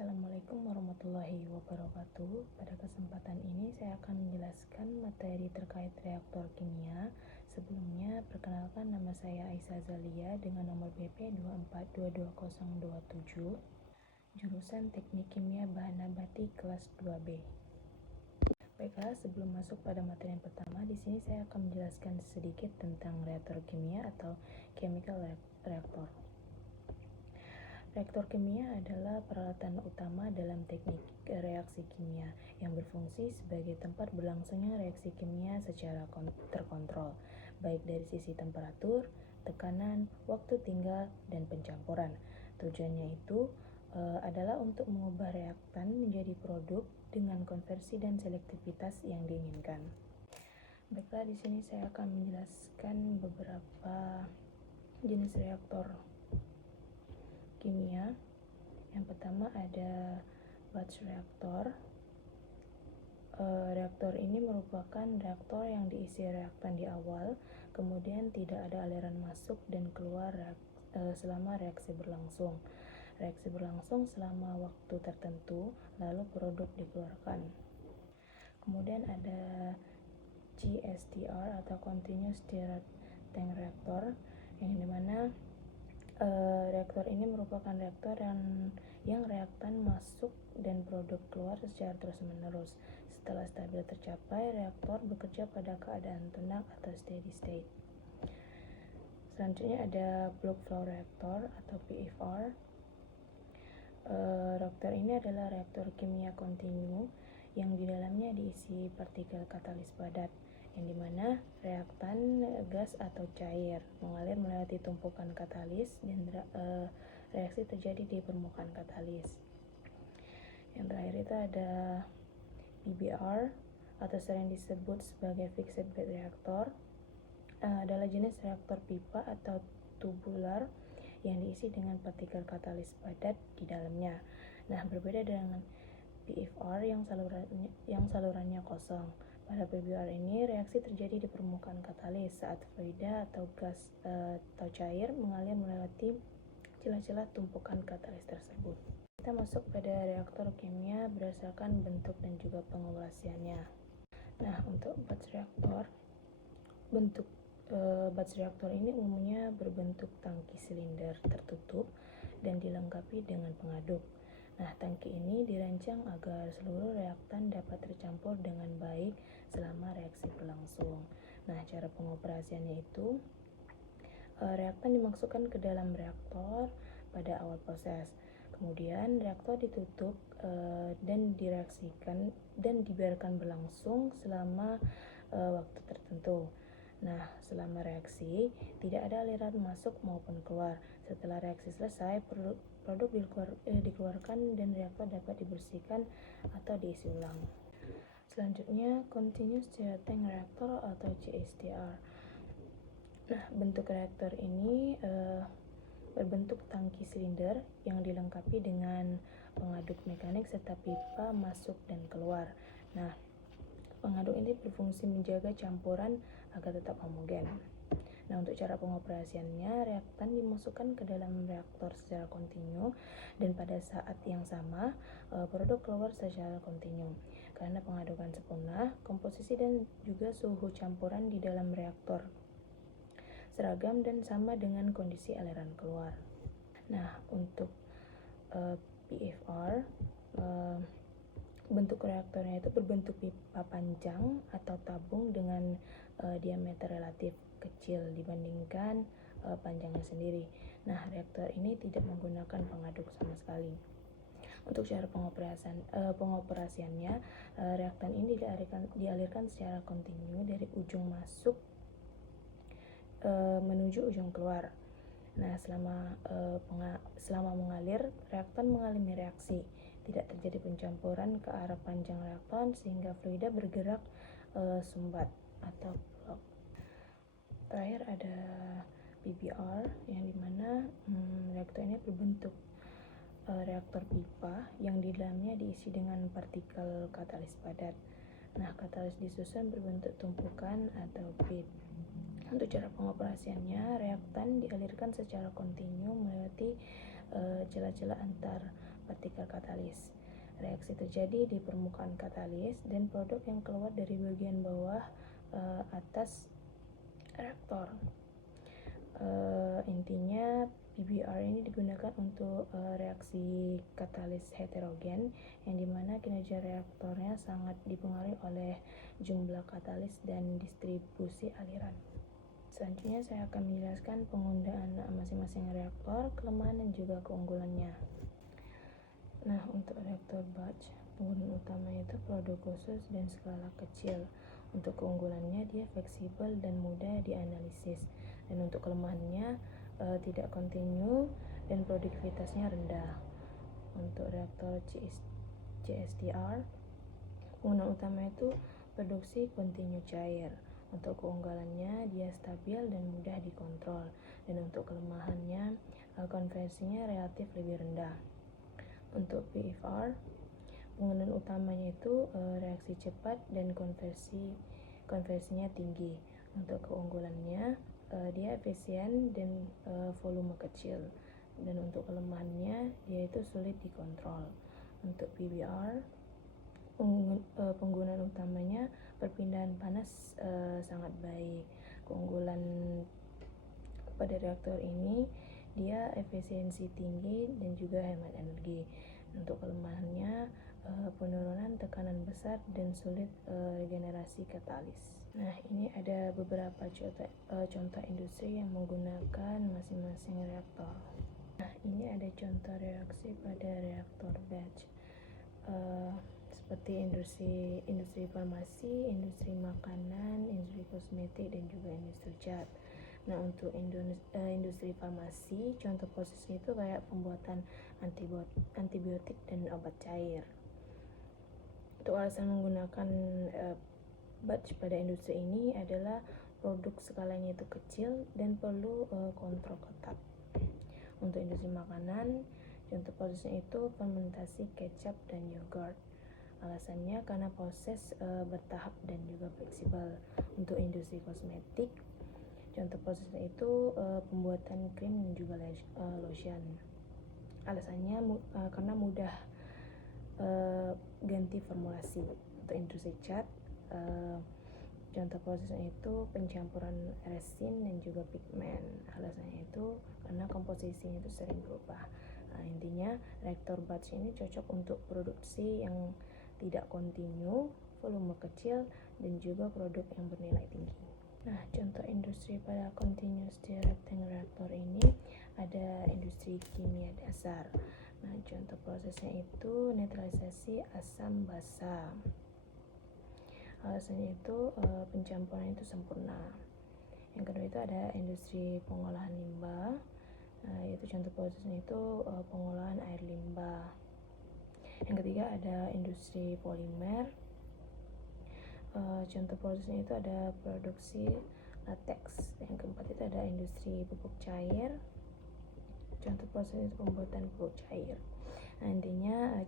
Assalamualaikum warahmatullahi wabarakatuh. Pada kesempatan ini saya akan menjelaskan materi terkait reaktor kimia. Sebelumnya, perkenalkan nama saya Aisyah Zalia dengan nomor BP 2422027, jurusan Teknik Kimia Bahan Nabati kelas 2B. Baiklah, sebelum masuk pada materi yang pertama, di sini saya akan menjelaskan sedikit tentang reaktor kimia atau chemical reactor. Reaktor kimia adalah peralatan utama dalam teknik reaksi kimia yang berfungsi sebagai tempat berlangsungnya reaksi kimia secara terkontrol, baik dari sisi temperatur, tekanan, waktu tinggal, dan pencampuran. Tujuannya itu adalah untuk mengubah reaktan menjadi produk dengan konversi dan selektivitas yang diinginkan. Baiklah, di sini saya akan menjelaskan beberapa jenis reaktor kimia. Yang pertama ada batch reaktor. Reaktor ini merupakan reaktor yang diisi reaktan di awal, kemudian tidak ada aliran masuk dan keluar selama reaksi berlangsung. Reaksi berlangsung selama waktu tertentu, lalu produk dikeluarkan. Kemudian ada CSTR atau Continuous Stirred Tank Reactor, yang dimana reaktor ini merupakan reaktor yang reaktan masuk dan produk keluar secara terus-menerus. Setelah stabil tercapai, reaktor bekerja pada keadaan tenang atau steady state. Selanjutnya ada plug flow reactor atau PFR. Reaktor ini adalah reaktor kimia kontinu yang di dalamnya diisi partikel katalis padat, yang dimana reaktan gas atau cair mengalir melewati tumpukan katalis dan reaksi terjadi di permukaan katalis. Yang terakhir itu ada PBR atau sering disebut sebagai fixed bed reactor. Adalah jenis reaktor pipa atau tubular yang diisi dengan partikel katalis padat di dalamnya. Nah, berbeda dengan PFR yang salurannya kosong. Pada PBR ini, reaksi terjadi di permukaan katalis saat fluida atau gas atau cair mengalir melewati celah-celah tumpukan katalis tersebut. Kita masuk pada reaktor kimia berdasarkan bentuk dan juga pengoperasiannya. Nah, untuk batch reaktor, batch reaktor ini umumnya berbentuk tangki silinder tertutup dan dilengkapi dengan pengaduk. Nah, tangki ini dirancang agar seluruh reaktan dapat tercampur dengan baik selama reaksi berlangsung. Nah, cara pengoperasiannya itu, reaktan dimasukkan ke dalam reaktor pada awal proses. Kemudian reaktor ditutup dan direaksikan dan dibiarkan berlangsung selama waktu tertentu. Nah, selama reaksi tidak ada aliran masuk maupun keluar. Setelah reaksi selesai, produk dikeluarkan dan reaktor dapat dibersihkan atau diisi ulang. Selanjutnya, Continuous Stirred Tank Reactor atau CSTR. Nah, bentuk reaktor ini berbentuk tangki silinder yang dilengkapi dengan pengaduk mekanik serta pipa masuk dan keluar. Nah, pengaduk ini berfungsi menjaga campuran agar tetap homogen. Nah, untuk cara pengoperasiannya, reaktan dimasukkan ke dalam reaktor secara kontinu dan pada saat yang sama produk keluar secara kontinu. Karena pengadukan sempurna, komposisi dan juga suhu campuran di dalam reaktor seragam dan sama dengan kondisi aliran keluar. Nah, untuk PFR, bentuk reaktornya itu berbentuk pipa panjang atau tabung dengan diameter relatif kecil dibandingkan panjangnya sendiri. Nah, reaktor ini tidak menggunakan pengaduk sama sekali. Untuk cara pengoperasiannya, reaktan ini dialirkan secara kontinu dari ujung masuk menuju ujung keluar. Nah, selama mengalir, reaktan mengalami reaksi. Tidak terjadi pencampuran ke arah panjang reaktan sehingga fluida bergerak sumbat atau blok. Terakhir ada PBR, yang dimana reaktor ini berbentuk reaktor pipa yang di dalamnya diisi dengan partikel katalis padat. Nah, katalis disusun berbentuk tumpukan atau bed. Untuk cara pengoperasiannya, reaktan dialirkan secara kontinu melewati celah-celah antar partikel katalis. Reaksi terjadi di permukaan katalis dan produk yang keluar dari bagian bawah atas reaktor. Intinya PBR ini digunakan untuk reaksi katalis heterogen, yang dimana kinerja reaktornya sangat dipengaruhi oleh jumlah katalis dan distribusi aliran. Selanjutnya saya akan menjelaskan penggunaan masing-masing reaktor, kelemahan dan juga keunggulannya. Nah, untuk reaktor batch, penggunaan utamanya itu produk khusus dan skala kecil. Untuk keunggulannya, dia fleksibel dan mudah dianalisis. Dan untuk kelemahannya, tidak kontinu dan produktivitasnya rendah. Untuk reaktor CSTR, penggunaan utama itu produksi kontinu cair. Untuk keunggulannya, dia stabil dan mudah dikontrol. Dan untuk kelemahannya, konversinya relatif lebih rendah. Untuk PFR, penggunaan utamanya itu reaksi cepat dan konversinya tinggi. Untuk keunggulannya, dia efisien dan volume kecil. Dan untuk kelemahannya, dia itu sulit dikontrol. Untuk PBR, penggunaan utamanya perpindahan panas sangat baik. Keunggulan pada reaktor ini, dia efisiensi tinggi dan juga hemat energi. Untuk kelemahannya, penurunan tekanan besar dan sulit regenerasi katalis. Nah, ini ada beberapa contoh industri yang menggunakan masing-masing reaktor. Nah, ini ada contoh reaksi pada reaktor batch. Seperti industri farmasi, industri makanan, industri kosmetik, dan juga industri cat. Nah, untuk industri farmasi, contoh prosesnya itu kayak pembuatan antibiotik dan obat cair. Untuk alasan menggunakan batch pada industri ini adalah produk skalanya itu kecil dan perlu kontrol ketat. Untuk industri makanan, contoh prosesnya itu fermentasi kecap dan yogurt. Alasannya karena proses bertahap dan juga fleksibel. Untuk industri kosmetik, contoh prosesnya itu pembuatan krim dan juga lotion. Alasannya karena mudah ganti formulasi. Untuk industri cat, contoh prosesnya itu pencampuran resin dan juga pigmen. Alasannya itu karena komposisinya itu sering berubah. Nah, intinya reaktor batch ini cocok untuk produksi yang tidak kontinu, volume kecil, dan juga produk yang bernilai tinggi. Nah, contoh industri pada continuous reacting reactor ini ada industri kimia dasar. Nah, contoh prosesnya itu netralisasi asam basa. Alasannya itu pencampuran itu sempurna. Yang kedua itu ada industri pengolahan limbah. Nah, yaitu contoh prosesnya itu pengolahan air limbah. Yang ketiga ada industri polimer. Contoh prosesnya itu ada produksi latex. Yang keempat itu ada industri pupuk cair. Contoh prosesnya itu pembuatan pupuk cair. Nah, intinya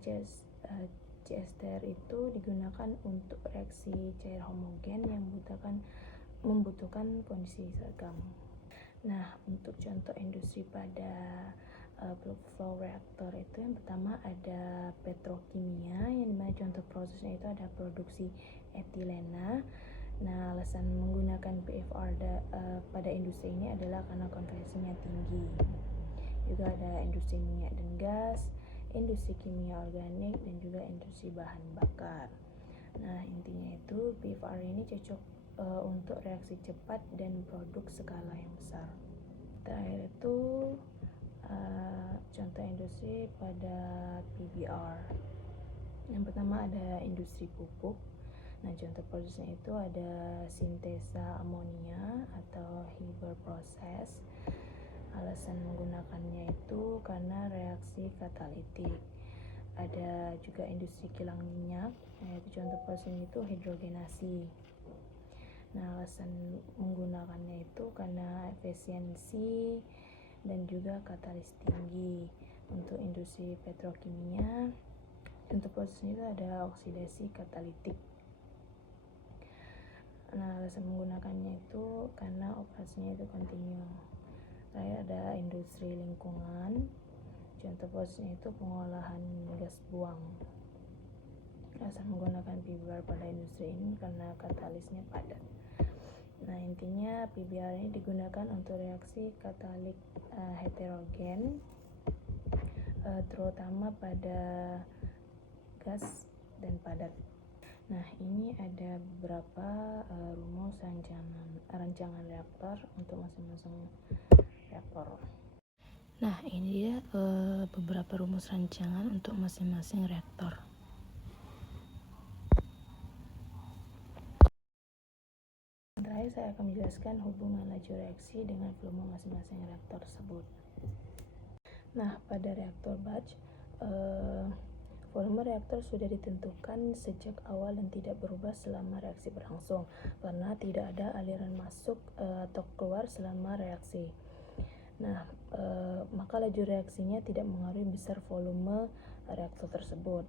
CSTR itu digunakan untuk reaksi cair homogen yang membutuhkan kondisi seragam. Nah, untuk contoh industri pada plug flow reaktor itu yang pertama ada petrokimia, yang dimana contoh prosesnya itu ada produksi etilena. Nah, alasan menggunakan PFR pada industri ini adalah karena konversinya tinggi. Juga ada industri minyak dan gas, industri kimia organik, dan juga industri bahan bakar. Nah, intinya itu PFR ini cocok untuk reaksi cepat dan produk skala yang besar. Terakhir itu contoh industri pada PBR. Yang pertama ada industri pupuk. Nah, contoh prosesnya itu ada sintesa amonia atau Haber process. Alasan menggunakannya itu karena reaksi katalitik. Ada juga industri kilang minyak, yaitu contoh prosesnya itu hidrogenasi. Nah, alasan menggunakannya itu karena efisiensi dan juga katalis tinggi. Untuk industri petrokimia, contoh prosesnya itu ada oksidasi katalitik. Nah, alasan menggunakannya itu karena operasinya itu kontinu. Terakhir ada industri lingkungan. Contoh prosesnya itu pengolahan gas buang. asal menggunakan PBR pada industri ini karena katalisnya padat. Nah, intinya PBR ini digunakan untuk reaksi katalik heterogen, terutama pada gas dan padat. Nah, ini ada beberapa rumus rancangan reaktor untuk masing-masing reaktor. Nah, ini dia beberapa rumus rancangan untuk masing-masing reaktor. Terakhir, saya akan menjelaskan hubungan laju reaksi dengan volume masing-masing reaktor tersebut. Nah, pada reaktor batch, volume reaktor sudah ditentukan sejak awal dan tidak berubah selama reaksi berlangsung, karena tidak ada aliran masuk atau keluar selama reaksi. Nah, maka laju reaksinya tidak mengaruhi besar volume reaktor tersebut.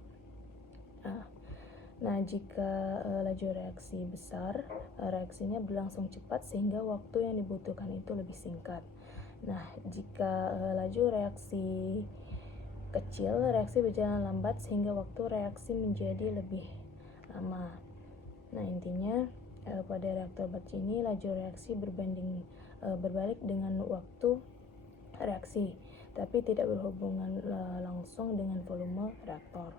Nah, jika laju reaksi besar, reaksinya berlangsung cepat sehingga waktu yang dibutuhkan itu lebih singkat. Nah, jika laju reaksi kecil, reaksi berjalan lambat sehingga waktu reaksi menjadi lebih lama. Nah, intinya pada reaktor batch ini laju reaksi berbalik dengan waktu reaksi, tapi tidak berhubungan langsung dengan volume reaktor.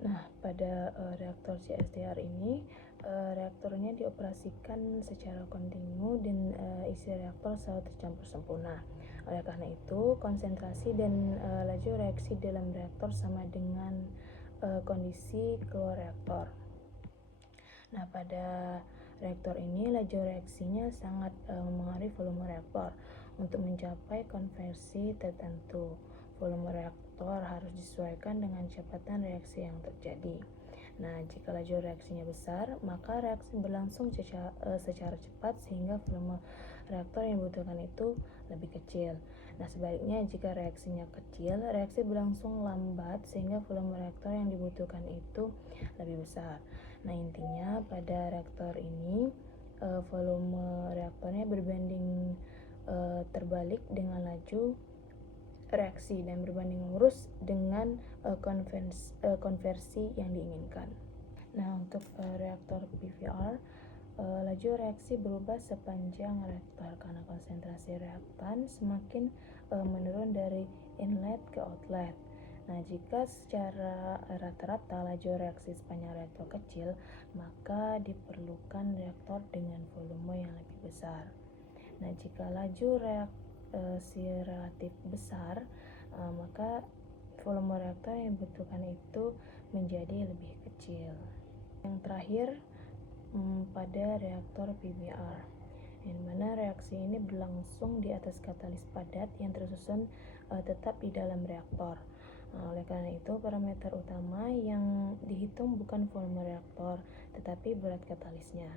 Nah, pada reaktor CSTR ini, reaktornya dioperasikan secara kontinu dan isi reaktor selalu tercampur sempurna. Oleh karena itu, konsentrasi dan laju reaksi dalam reaktor sama dengan kondisi keluar reaktor. Nah, pada reaktor ini laju reaksinya sangat mempengaruhi volume reaktor. Untuk mencapai konversi tertentu, volume reaktor harus disesuaikan dengan kecepatan reaksi yang terjadi. Nah, jika laju reaksinya besar, maka reaksi berlangsung secara cepat sehingga volume reaktor yang dibutuhkan itu lebih kecil. Nah, sebaliknya jika reaksinya kecil, reaksi berlangsung lambat sehingga volume reaktor yang dibutuhkan itu lebih besar. Nah, intinya pada reaktor ini volume reaktornya berbanding terbalik dengan laju reaksi dan berbanding lurus dengan konversi yang diinginkan. Nah, untuk reaktor PVR, laju reaksi berubah sepanjang reaktor karena konsentrasi reaktan semakin menurun dari inlet ke outlet. Nah, jika secara rata-rata laju reaksi sepanjang reaktor kecil, maka diperlukan reaktor dengan volume yang lebih besar. Nah, jika laju reaksi relatif besar, maka volume reaktor yang dibutuhkan itu menjadi lebih kecil. Yang terakhir, pada reaktor PBR, yang mana reaksi ini berlangsung di atas katalis padat yang tersusun tetap di dalam reaktor. Oleh karena itu, parameter utama yang dihitung bukan volume reaktor, tetapi berat katalisnya.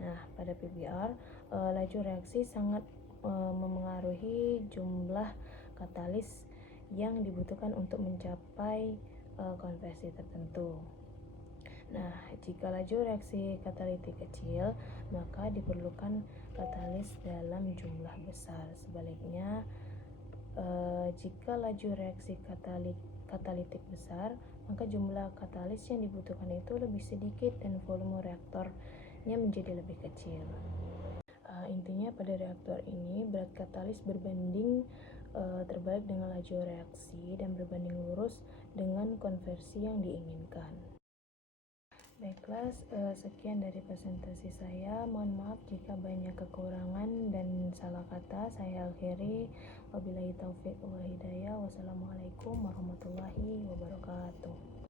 Nah, pada PBR, laju reaksi sangat memengaruhi jumlah katalis yang dibutuhkan untuk mencapai konversi tertentu. Nah, jika laju reaksi katalitik kecil, maka diperlukan katalis dalam jumlah besar. Sebaliknya, jika laju reaksi katalitik besar, maka jumlah katalis yang dibutuhkan itu lebih sedikit dan volume reaktornya menjadi lebih kecil. Intinya pada reaktor ini berat katalis berbanding terbalik dengan laju reaksi dan berbanding lurus dengan konversi yang diinginkan. Baiklah, sekian dari presentasi saya. Mohon maaf jika banyak kekurangan dan salah kata. Saya akhiri. Wabillahi taufiq wal hidayah. Wassalamualaikum warahmatullahi wabarakatuh.